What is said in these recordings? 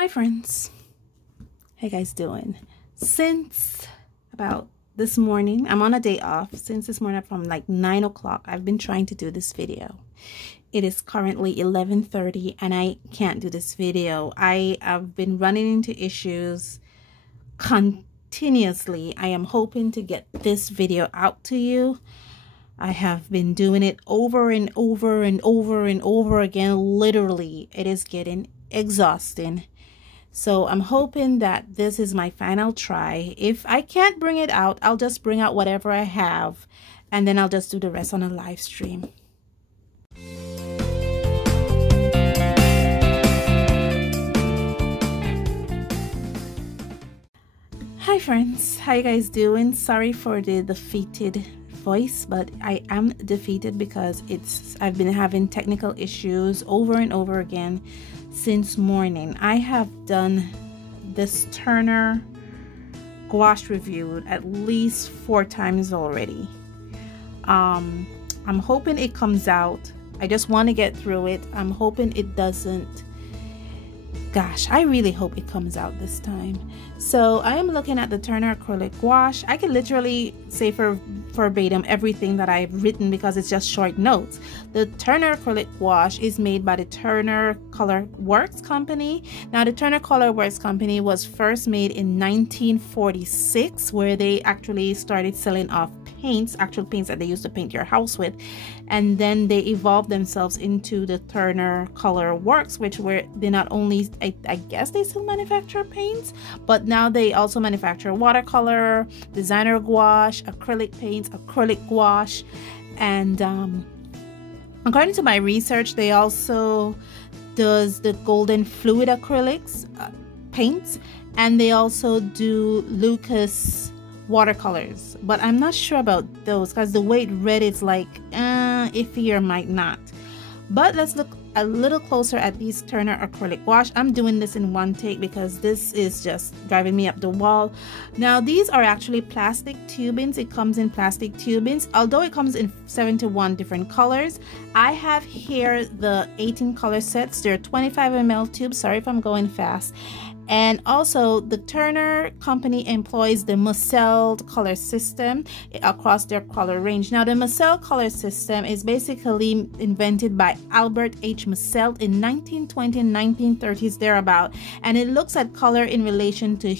Hi friends, how you guys doing? Since about this morning, I'm on a day off. Since this morning from like 9 o'clock, I've been trying to do this video. It is currently 11:30 and I can't do this video. I have been running into issues continuously. I am hoping to get this video out to you. I have been doing it over and over and over and over again. Literally, it is getting exhausting. So I'm hoping that this is my final try. If I can't bring it out, I'll just bring out whatever I have and then I'll just do the rest on a live stream. Hi friends, how you guys doing? Sorry for the defeated voice, but I am defeated because I've been having technical issues over and over again since morning. I have done this Turner gouache review at least 4 times already. I'm hoping it comes out. I just want to get through it. I'm hoping it doesn't. Gosh, I really hope it comes out this time. So I am looking at the Turner acrylic gouache. I can literally say verbatim everything that I've written because it's just short notes. The Turner acrylic gouache is made by the Turner Color Works Company. Now the Turner Color Works Company was first made in 1946, where they actually started selling off paints, actual paints that they used to paint your house with, and then they evolved themselves into the Turner Color Works, which were they not only I guess they still manufacture paints, but now they also manufacture watercolor, designer gouache, acrylic paints, acrylic gouache, and according to my research, they also does the golden fluid acrylics paints, and they also do Lucas watercolors, but I'm not sure about those because the way it read it's like iffy or might not. But let's look a little closer at these Turner acrylic gouache. I'm doing this in one take because this is just driving me up the wall. Now these are actually plastic tubings. It comes in plastic tubings, although it comes in 71 different colors. I have here the 18 color sets. They're 25 ml tubes. Sorry if I'm going fast. And also the Turner company employs the Moselle color system across their color range. Now the Moselle color system is basically invented by Albert H. Moselle in 1920 and 1930s thereabout, and it looks at color in relation to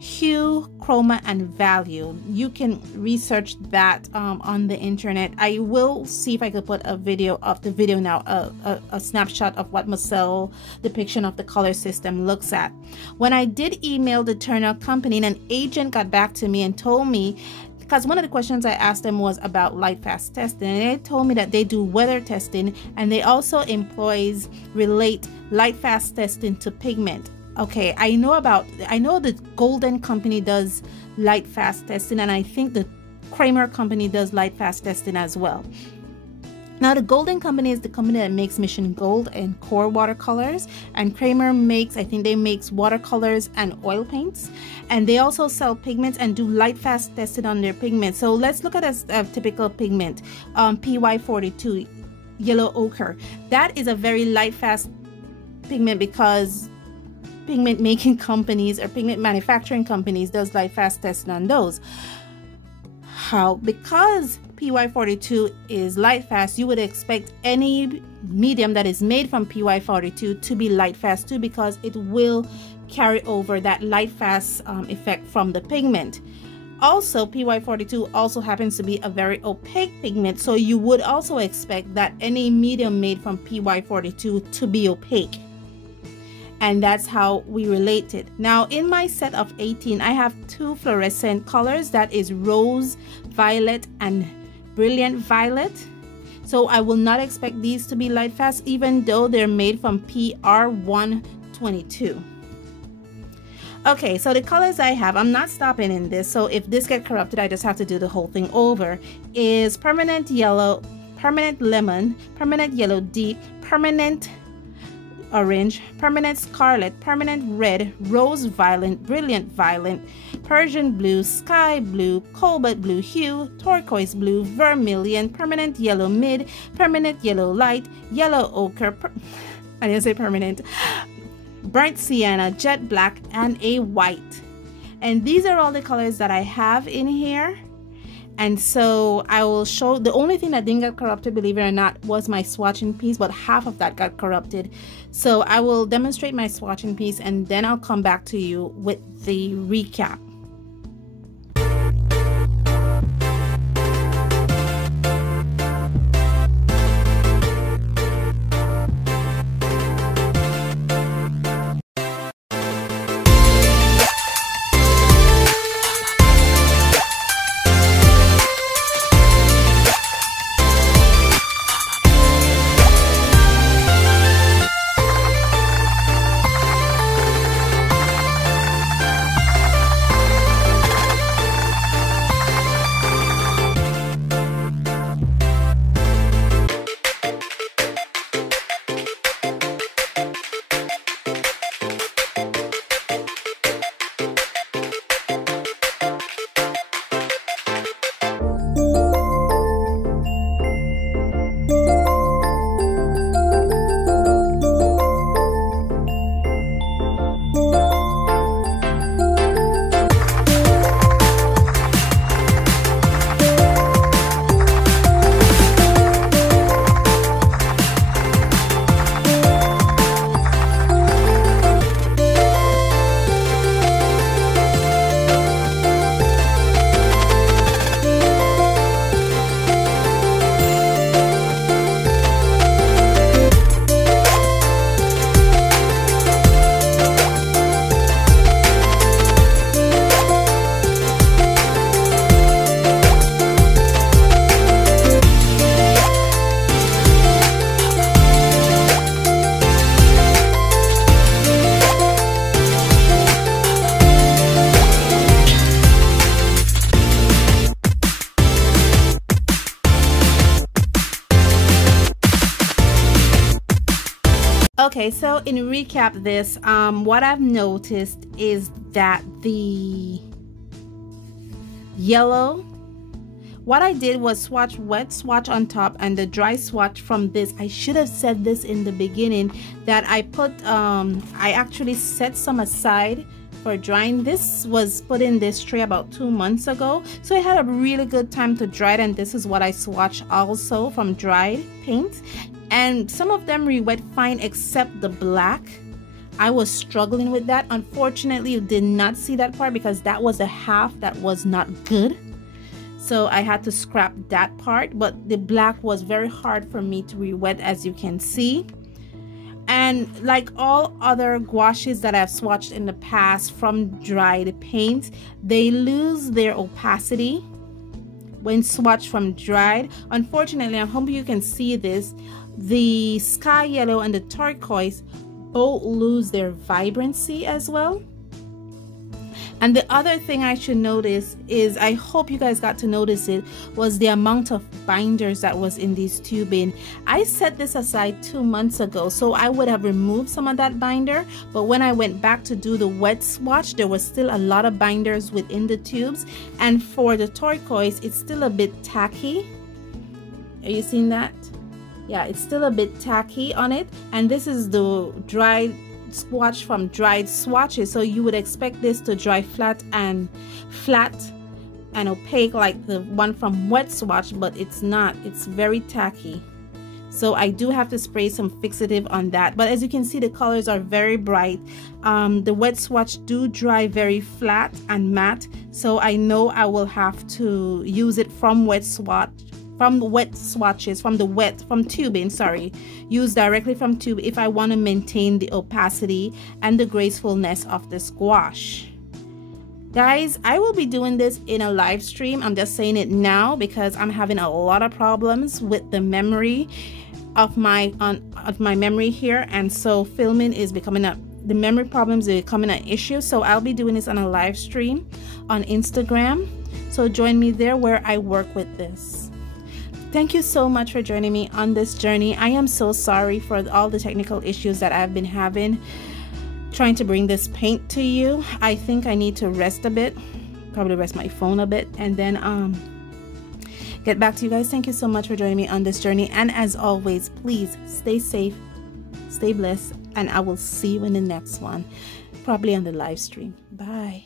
hue, chroma, and value. You can research that on the internet. I will see if I could put a video of the video now, a snapshot of what Moselle depiction of the color system looks at. When I did email the Turner company, and an agent got back to me and told me, because one of the questions I asked them was about light fast testing, and they told me that they do weather testing and they also relate light fast testing to pigment. Okay, I know the Golden company does light fast testing, and I think the Kramer company does light fast testing as well. Now the Golden company is the company that makes Mission Gold and Core watercolors, and Kramer makes, I think they makes watercolors and oil paints, and they also sell pigments and do light fast testing on their pigments. So let's look at a typical pigment, PY42 yellow ochre. That is a very light fast pigment because pigment making companies or pigment manufacturing companies does light fast testing on those. Because PY42 is light fast, you would expect any medium that is made from PY42 to be light fast too, because it will carry over that light fast effect from the pigment. Also, PY42 also happens to be a very opaque pigment, so you would also expect that any medium made from PY42 to be opaque. And that's how we relate it. Now in my set of 18, I have 2 fluorescent colors, that is rose violet and brilliant violet. So I will not expect these to be light fast, even though they're made from PR122. Okay, so the colors I have, I'm not stopping in this, so if this gets corrupted I just have to do the whole thing over, is permanent yellow, permanent lemon, permanent yellow deep, permanent orange, permanent scarlet, permanent red, rose violet, brilliant violet, Persian blue, sky blue, cobalt blue hue, turquoise blue, vermilion, permanent yellow mid, permanent yellow light, yellow ochre, I didn't say permanent, burnt sienna, jet black, and a white. And these are all the colors that I have in here. And so I will show, the only thing that didn't get corrupted, believe it or not, was my swatching piece, but half of that got corrupted. So I will demonstrate my swatching piece and then I'll come back to you with the recap. Okay, so in recap this, what I've noticed is that the yellow, what I did was swatch wet swatch on top and the dry swatch from this. I should have said this in the beginning, that I put, I actually set some aside for drying. This was put in this tray about 2 months ago, so I had a really good time to dry it, and this is what I swatched also from dried paint. And some of them re-wet fine except the black. I was struggling with that. Unfortunately, you did not see that part because that was a half that was not good. So I had to scrap that part, but the black was very hard for me to re-wet, as you can see. And like all other gouaches that I've swatched in the past from dried paint, they lose their opacity when swatched from dried. Unfortunately, I hope you can see this, the sky yellow and the turquoise both lose their vibrancy as well. And the other thing I should notice is, I hope you guys got to notice it, was the amount of binders that was in these tubing. I set this aside 2 months ago, so I would have removed some of that binder, but when I went back to do the wet swatch, there was still a lot of binders within the tubes. And for the turquoise, it's still a bit tacky. Are you seeing that? Yeah, it's still a bit tacky on it. And this is the dried swatch from dried swatches, so you would expect this to dry flat and opaque like the one from wet swatch, but it's not. It's very tacky, so I do have to spray some fixative on that. But as you can see, the colors are very bright. The wet swatch do dry very flat and matte, so I know I will have to use it from wet swatch, from the wet swatches, from tubing, sorry, use directly from tube if I want to maintain the opacity and the gracefulness of this gouache. Guys, I will be doing this in a live stream. I'm just saying it now because I'm having a lot of problems with the memory of my memory here, and so filming is becoming the memory problems are becoming an issue. So I'll be doing this on a live stream on Instagram, so join me there where I work with this. Thank you so much for joining me on this journey. I am so sorry for all the technical issues that I've been having trying to bring this paint to you. I think I need to rest a bit, probably rest my phone a bit, and then get back to you guys. Thank you so much for joining me on this journey, and as always, please stay safe, stay blessed, and I will see you in the next one, probably on the live stream. Bye.